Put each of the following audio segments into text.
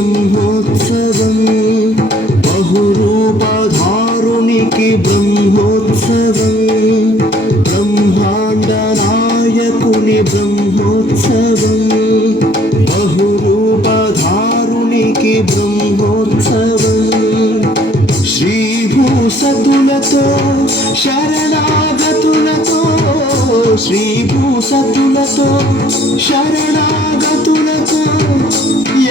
బ్రహ్మోత్సవం బహురూపధారునికి బ్రహ్మోత్సవం బ్రహ్మాండ నాయకుని బ్రహ్మోత్సవం బహురూపధారునికి బ్రహ్మోత్సవం శ్రీభూసతులతో శరణాగతులతో శ్రీభూసతులతో శరణాగతులతో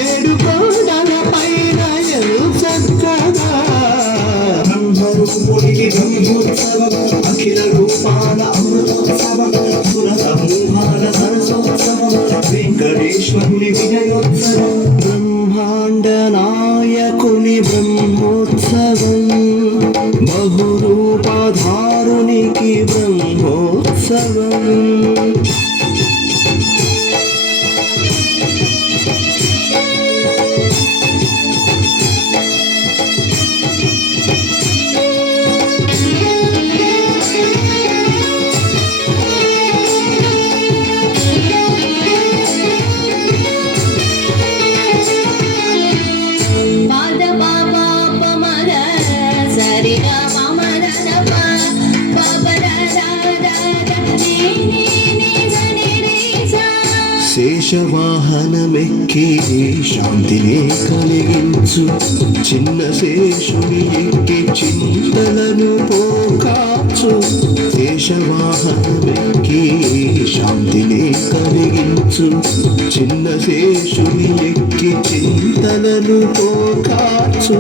ఏడు కొండల పైన చక్కగా బ్రహ్మరూపుడికి బ్రహ్మోత్సవం అఖిల రూపాల అమృతోత్సవం సుర సమూహాల సరసోత్సవం వెంకటేశ్వరుని విజయోత్సవం బ్రహ్మాండ నాయకుని బ్రహ్మోత్సవం బహురూపధారునికి బ్రహ్మోత్సవం శేషవాహనమెక్కి శాంతినే కలిగించు చిన్న శేషుని ఎక్కి చింతలను పోకాచు శేషవాహనమెక్కి శాంతినే కలిగించు చిన్న శేషుని ఎక్కి చింతలను పోకాచు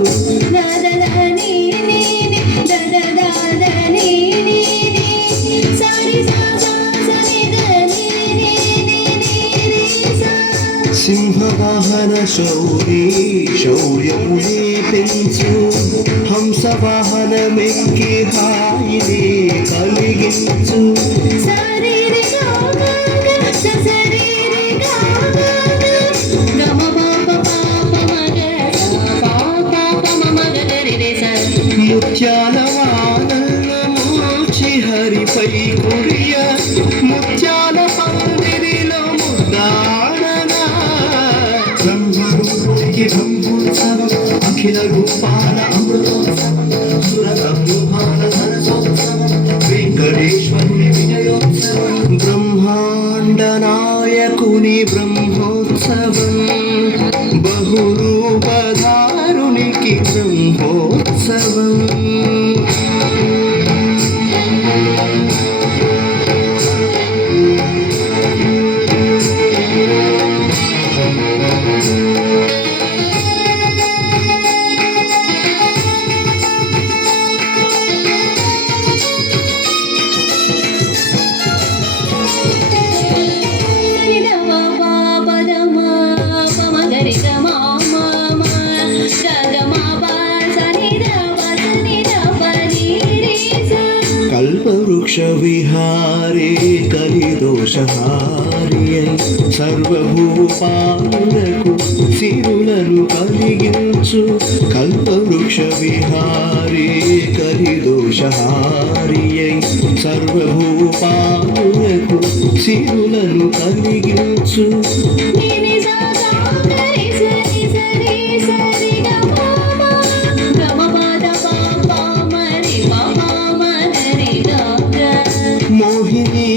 సింహవాహన శౌరి శౌర్యమునే పెంచు హంసవాహనమెక్కి హాయిని కలిగించు ముత్యాల వానమూర్చి హరిపై కురియ ముత్యాల పందిరిలో ముద్దాడనా బ్రహ్మరూపుడికి బ్రహ్మోత్సవం అఖిల రూపాల అమృతోత్సవం సుర సమూహాల సరసోత్సవం వెంకటేశ్వరుని విజయోత్సవం బ్రహ్మాండ నాయకుని బ్రహ్మోత్సవం బహురూపధారునికి బ్రహ్మోత్సవం కల్పవృక్ష విహారే కలిదోషహారియై సర్వభూపాలకు సిరులను కలిగించు కల్పవృక్ష విహారే కలిదోషహారియై సర్వభూపాలకు సిరులను కలిగించు మోహిని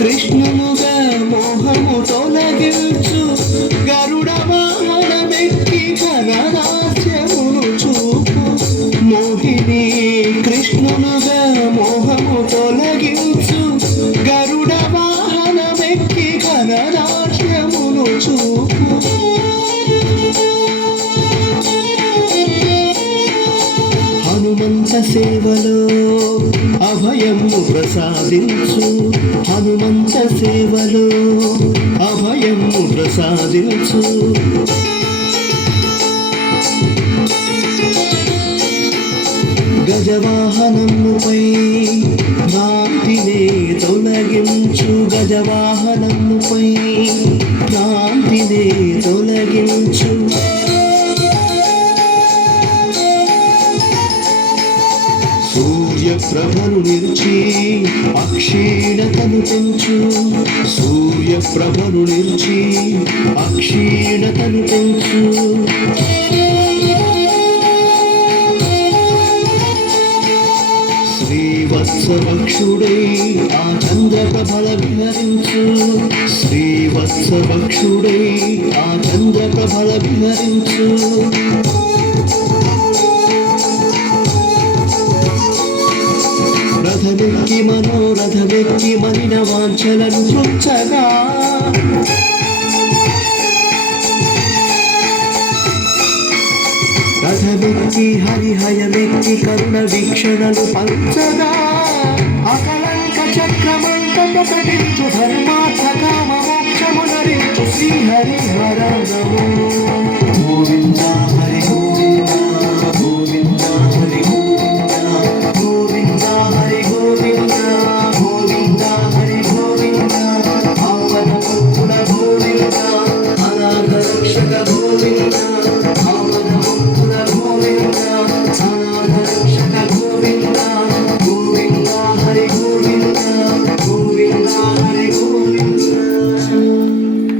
కృష్ణునుగా మోహము తొలగించు గరుడ వాహనమెక్కి ఘననాట్యమును చూపు మోహిని కృష్ణునుగా మోహము తొలగించు గరుడ వాహనమెక్కి ఘననాట్యమును చూపు హనుమంత సేవలో అభయము ప్రసాదించు హనుమంత సేవలో అభయము ప్రసాదించు గజవాహనముపై భ్రాంతినే తొలగించు గజవాహనముపై భ్రాంతినే తొలగించు సూర్యప్రభను నిలిచి అక్షీణతను పెంచు సూర్యప్రభను నిలిచి అక్షీణతను పెంచు శ్రీవత్సవక్షుడై ఆ చంద్రప్రభల విహరించు శ్రీవత్సవక్షుడై ఆ చంద్రప్రభల విహరించు రథమెక్కి మనోరథమెక్కి మలిన వాంఛలను చుచ్చగా రథమెక్కి హరిహయమెక్కి కరుణ వీక్షణలు పంచగా అకలంక చక్రమంత ప్రకటించు ధర్మార్థ కామ మోక్షమునరించు శ్రీహరి హర నమో